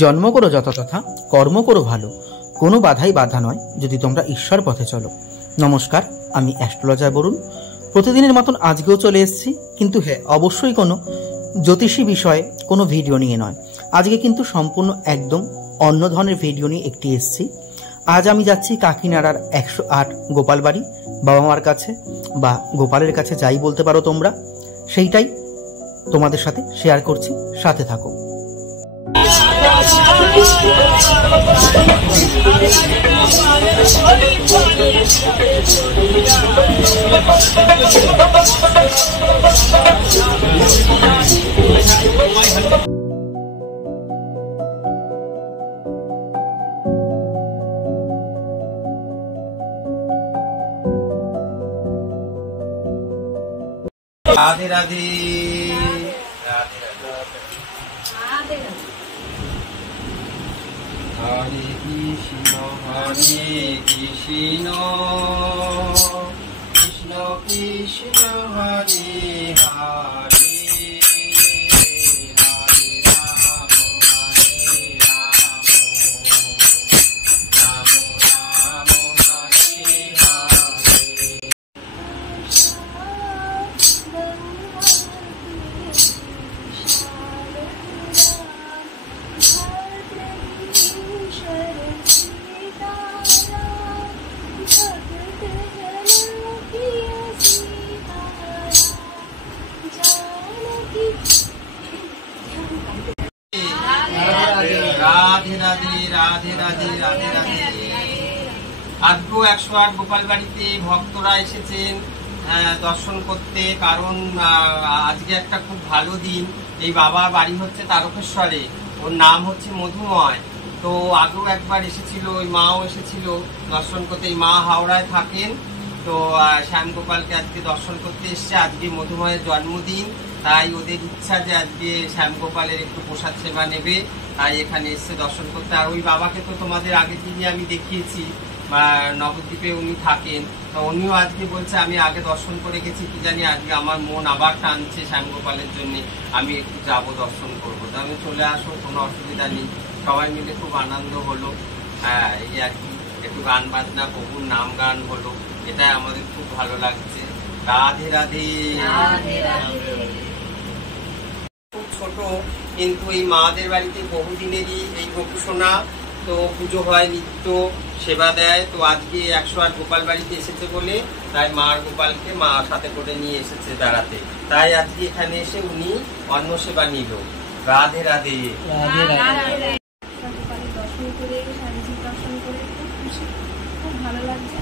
জন্ম করো যথাযথা, কর্ম করো ভালো, কোনো বাধাই বাধা নয় যদি তোমরা ঈশ্বর পথে চলো। নমস্কার, আমি অ্যাস্ট্রোলজার বরুণ। প্রতিদিনের মতন আজকেও চলে এসেছি, কিন্তু হ্যাঁ, অবশ্যই কোনো জ্যোতিষী বিষয়ে কোনো ভিডিও নিয়ে নয়। আজকে কিন্তু সম্পূর্ণ একদম অন্য ধরনের ভিডিও নিয়ে একটি এসেছি। আজ আমি যাচ্ছি কাকিনাড়ার 108 গোপাল বাড়ি, বাবা মার কাছে বা গোপালের কাছে, যাই বলতে পারো তোমরা, সেইটাই তোমাদের সাথে শেয়ার করছি, সাথে থাকো। राधे राधे। हरे कृष्ण कृष्ण कृष्ण हरे हरे, हरे राम राम राम हरे हरे। राधे राधे राधे राधे राधे राधे। আজকেও 108 গোপাল বাড়িতে ভক্তরা এসেছেন দর্শন করতে, কারণ আজকে একটা খুব ভালো দিন। এই বাবার বাড়ি হচ্ছে তারকেশ্বরে, ওর নাম হচ্ছে মধুময়। তো আগেও একবার এসেছিল, ওই মাও এসেছিল দর্শন করতে। এই মা হাওড়ায় থাকেন, তো শ্যাম গোপালকে আজকে দর্শন করতে এসছে। আজকে মধুময়ের জন্মদিন, তাই ওদের ইচ্ছা যে আজকে শ্যাম গোপালের একটু প্রসাদ সেবা নেবে, তাই এখানে এসছে দর্শন করতে। আর ওই বাবাকে তো তোমাদের আগের দিনে আমি দেখিয়েছি, নবদ্বীপে উনি থাকেন। তো উনিও আজকে বলছে আমি আগে দর্শন করে গেছি, কি জানি আজকে আমার মন আবার টানছে শ্যাম গোপালের জন্য, আমি একটু যাবো দর্শন করবো। তো আমি চলে আসো, কোনো অসুবিধা নেই। সবাই মিলে খুব আনন্দ হলো। হ্যাঁ, এই আর কি, একটু গান বাজনা, প্রভুর নাম গান হলো, এটাই আমাদের খুব ভালো লাগছে। রাধে রাধে। খুব ছোট, কিন্তু এই মাদের বাড়িতে বহুদিনেরই এই গোপুসোনা, তো পুজো হয়, নিত্য সেবা দেয়। তো আজকে 108 গোপাল বাড়িতে এসেছে বলে, তাই মার গোপালকে মা সাথে করে নিয়ে এসেছে বেড়াতে, তাই আজকে এখানে এসে উনি অন্ন সেবা নিল। রাধে রাধে। দর্শন করে স্বামীজির দর্শন করে খুব খুশি, খুব ভালো লাগছে।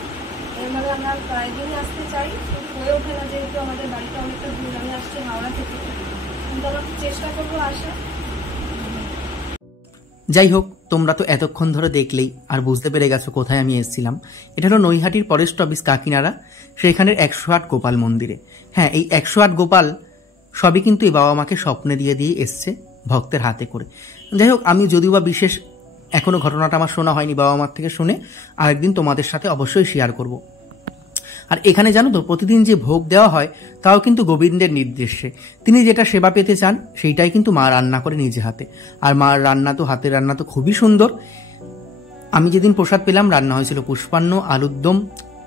এর মানে আমরা প্রায় দিনই আসতে চাই, কিন্তু হয়ে ওঠে না, যেহেতু আমাদের বাড়িটা অনেকটা দূর। আমি আসছি হাওড়া থেকে, কিন্তু আমরা চেষ্টা করবো আসা। যাই হোক, তোমরা তো এতক্ষণ ধরে দেখলেই আর বুঝতে পেরে গেছো কোথায় আমি এসেছিলাম। এটা হলো নৈহাটির ফরেস্ট অফিস কাকিনাড়া, সেখানের 108 গোপাল মন্দিরে। হ্যাঁ, এই 108 গোপাল সবই কিন্তু এই বাবা মাকে স্বপ্নে দিয়ে এসছে ভক্তের হাতে করে। যাই হোক, আমি যদিও বা বিশেষ এখনো ঘটনাটা আমার শোনা হয়নি, বাবা মার থেকে শুনে আরেকদিন তোমাদের সাথে অবশ্যই শেয়ার করব। আর এখানে জানো তো, প্রতিদিন যে ভোগ দেওয়া হয় তাও কিন্তু গোবিন্দের নির্দেশে। তিনি যেটা সেবা পেতে চান সেইটাই কিন্তু মা রান্না করে নিজে হাতে। আর মার রান্না তো, হাতের রান্না তো খুবই সুন্দর। আমি যেদিন প্রসাদ পেলাম, রান্না হয়েছিল পুষ্পান্ন, আলুর দম,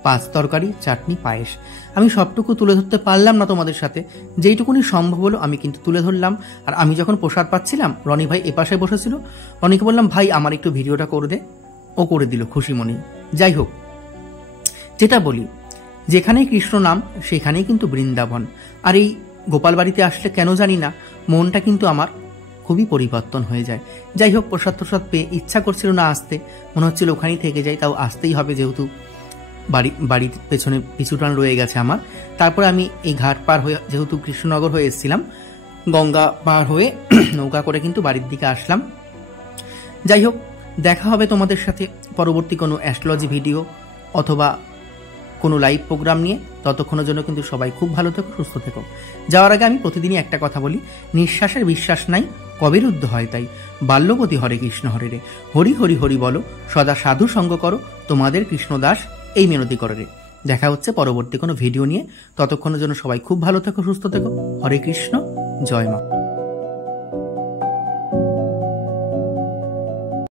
5 তরকারি, চাটনি, পায়েস। আমি সবটুকু তুলে ধরতে পারলাম না তোমাদের সাথে, যেইটুকুনি সম্ভব হলো আমি কিন্তু তুলে ধরলাম। আর আমি যখন প্রসাদ পাচ্ছিলাম, রনি ভাই এপাশে বসেছিল, রনিকে বললাম, ভাই আমার একটু ভিডিওটা করে দে। ও করে দিল খুশি মনে। যাই হোক, যেটা বলি, যেখানেই কৃষ্ণ নাম সেখানেই কিন্তু বৃন্দাবন। আর এই গোপাল বাড়িতে আসলে কেন জানি না মনটা কিন্তু আমার খুবই পরিবর্তন হয়ে যায়। যাই হোক, প্রসাদ পেয়ে ইচ্ছা করছিল না আসতে, মনে হচ্ছিল ওখানেই থেকে যাই, তাও আসতেই হবে, যেহেতু বাড়ির পেছনে পিছুটান রয়ে গেছে আমার। তারপরে আমি এই ঘাট পার হয়ে, যেহেতু কৃষ্ণনগর হয়ে এসেছিলাম, গঙ্গা পার হয়ে নৌকা করে কিন্তু বাড়ির দিকে আসলাম। যাই হোক, দেখা হবে তোমাদের সাথে পরবর্তী কোনো অ্যাস্ট্রোলজি ভিডিও অথবা কোনো লাইভ প্রোগ্রাম নিয়ে। ততক্ষণের জন্য কিন্তু সবাই খুব ভালো থেকো, সুস্থ থেকো। যাওয়ার আগে আমি প্রতিদিনই একটা কথা বলি, নিঃশ্বাসের বিশ্বাস নাই, কবে রুদ্ধ হয় তাই। বাল্যবতী হরে কৃষ্ণ হরে রে, হরি হরি হরি বলো, সদা সাধু সঙ্গ করো, তোমাদের কৃষ্ণদাস এই মিনতি করে রে। দেখা হচ্ছে পরবর্তী কোনো ভিডিও নিয়ে। ততক্ষণের জন্য সবাই খুব ভালো থেকো, সুস্থ থেকো। হরে কৃষ্ণ, জয় মা।